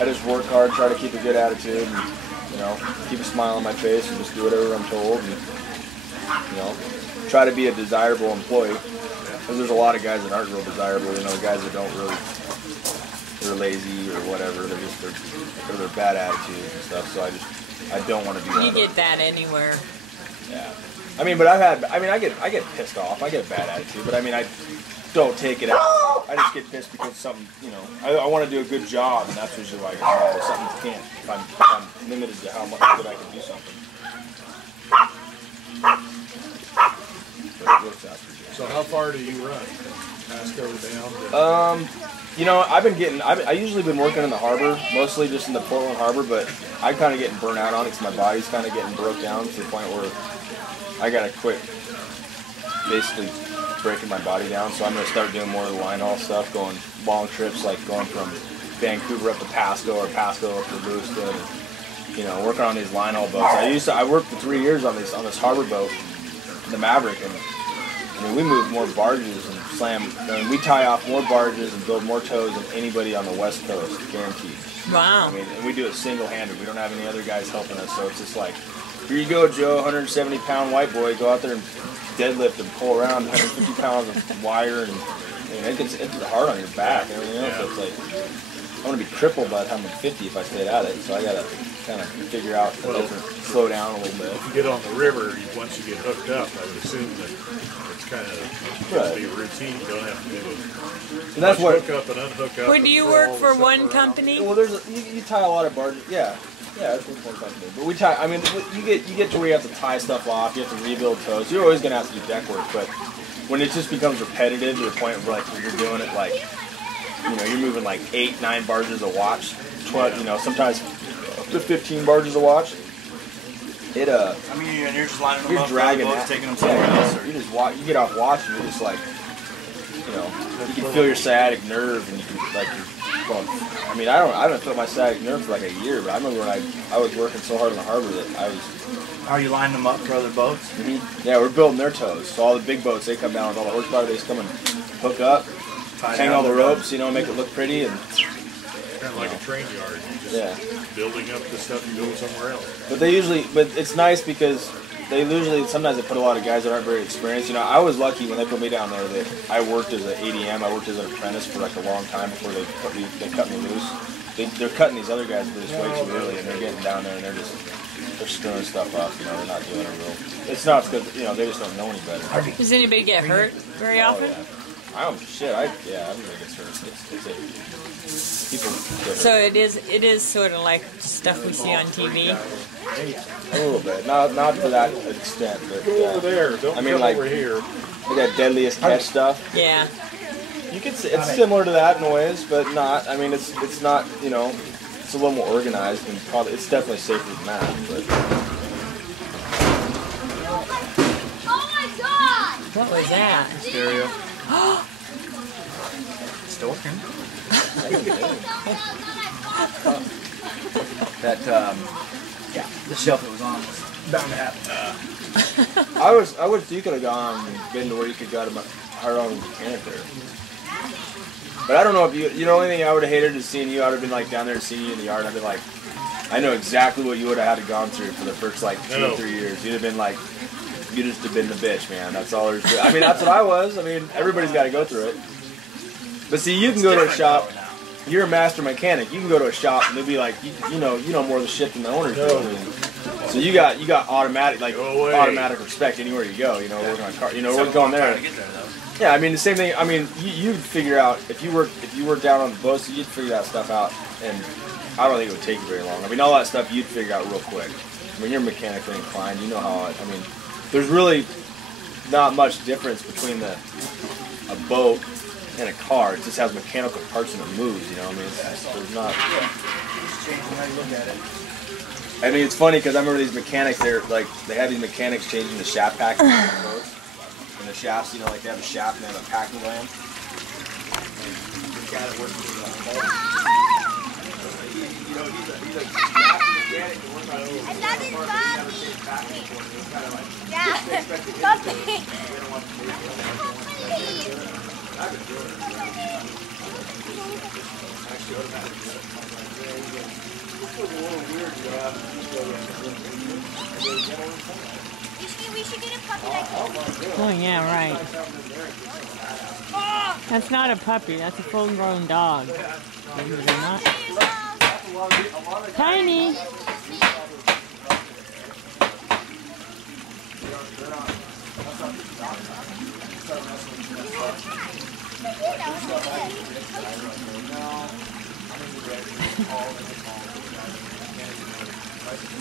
I just work hard, try to keep a good attitude, and you know, keep a smile on my face, and just do whatever I'm told, and you know, try to be a desirable employee. Because there's a lot of guys that aren't real desirable. You know, guys that don't really, they're lazy or whatever. They're just they're bad attitudes and stuff. So I don't want to be. You get that anywhere. Yeah. I mean, but I get pissed off. I get a bad attitude, but I mean, I don't take it out. I just get pissed because something, you know, I want to do a good job, and that's usually why I get mad. If something can't, if I'm limited to how much good I can do something. So it works out pretty good. So how far do you run? Pasco down? You know, I usually been working in the harbor, mostly just in the Portland harbor, but I'm kind of getting burnt out on it because my body's kind of getting broke down to the point where I gotta quit basically breaking my body down. So I'm gonna start doing more of the line haul stuff, going long trips, like going from Vancouver up to Pasco or Pasco up to Lewiston, and, you know, working on these line haul boats. I worked for 3 years on this harbor boat, the Maverick, and I mean, we move more barges and we tie off more barges and build more tows than anybody on the West Coast, guaranteed. Wow. I mean, and we do it single-handed. We don't have any other guys helping us, so it's just like, here you go, Joe, 170-pound white boy, go out there and deadlift and pull around 150 pounds of wire, and it gets hard on your back and everything else. So it's like, I'm going to be crippled by the time I'm 50 if I stay at it, so I got to kind of figure out a different, slow down a little bit. If you get on the river, once you get hooked up, I would assume that it's kind of be a routine. You don't have to do it. And that's what hook up and unhook up. When do you work for one company? Well, you tie a lot of barges. Yeah, it's one company. But we tie. I mean, you get to where you have to tie stuff off. You have to rebuild tows. You're always gonna have to do deck work, but when it just becomes repetitive to the point where like you're doing it like, you know, you're moving like 8, 9 barges a watch, 12, you know, sometimes up to 15 barges a watch. I mean, and you're just lining them up, dragging boats, taking them somewhere else. Or you just you get off watch and you're just like, you know, you can feel your sciatic nerve, and you can like you're going. I mean, I haven't felt my sciatic nerve for like a year, but I remember when I was working so hard in the harbor that I was. How are you lining them up for other boats? Mm-hmm. Yeah, we're building their tows. So all the big boats, they come down with all the horsepower. They just come and hook up, hang all the ropes, you know, make it look pretty, and. Kind of like a train yard. You're just building up the stuff you go somewhere else. But it's nice because sometimes they put a lot of guys that aren't very experienced. You know, I was lucky when they put me down there that I worked as an ADM. I worked as an apprentice for like a long time before they cut me loose. They're cutting these other guys loose way too early, and they're getting down there and they're screwing stuff up. You know, they're not doing it real. It's not good. You know, they just don't know any better. Does anybody get hurt very often? Yeah. Everybody gets hurt. People get hurt. So it is sort of like stuff we see on TV. A little bit, not to that extent, but go over there. Don't I mean, come like over here. That deadliest catch stuff. Yeah. You could say it's similar to that in ways, but not. I mean, it's not. You know, it's a little more organized and probably it's definitely safer than that. But. What was that? Stereo. Still working. Yeah, the shelf it was on was bound to happen. I wish you could have gone and been to where you could go to hire on mechanic there. But I don't know if you know anything I would have hated to seen you. I would have been like down there and seen you in the yard. I'd be like, I know exactly what you would have had to gone through for the first like 2 or 3 years. You'd have been like. You just have been the bitch, man. That's all there's to it. I mean, that's what I was. I mean, everybody's got to go through it. But see, you can go to a shop. You're a master mechanic. You can go to a shop and they'll be like, you know more of the shit than the owners do. I mean, so you got automatic respect anywhere you go. You know, working on car. You know, we're going there. Yeah, I mean the same thing. I mean, you'd figure out if you work down on the boat, so you'd figure that stuff out, and I don't think it would take you very long. I mean, all that stuff you'd figure out real quick. I mean, you're mechanically inclined. You know how. I mean. There's really not much difference between a boat and a car. It just has mechanical parts and it moves, you know. I mean, there's not. It's changing how you look at it. I mean, it's funny because I remember these mechanics. They have these mechanics changing the shaft package on the boat, and the shafts. You know, like they have a shaft and they have a packing gland. And the guy that works with the boat, you know, he's a mechanic that works on Yeah, something. I've been doing it. Actually, We should get a puppy like this. Oh, yeah, right. That's not a puppy. That's a full-grown dog. Believe it or not. Tiny. That was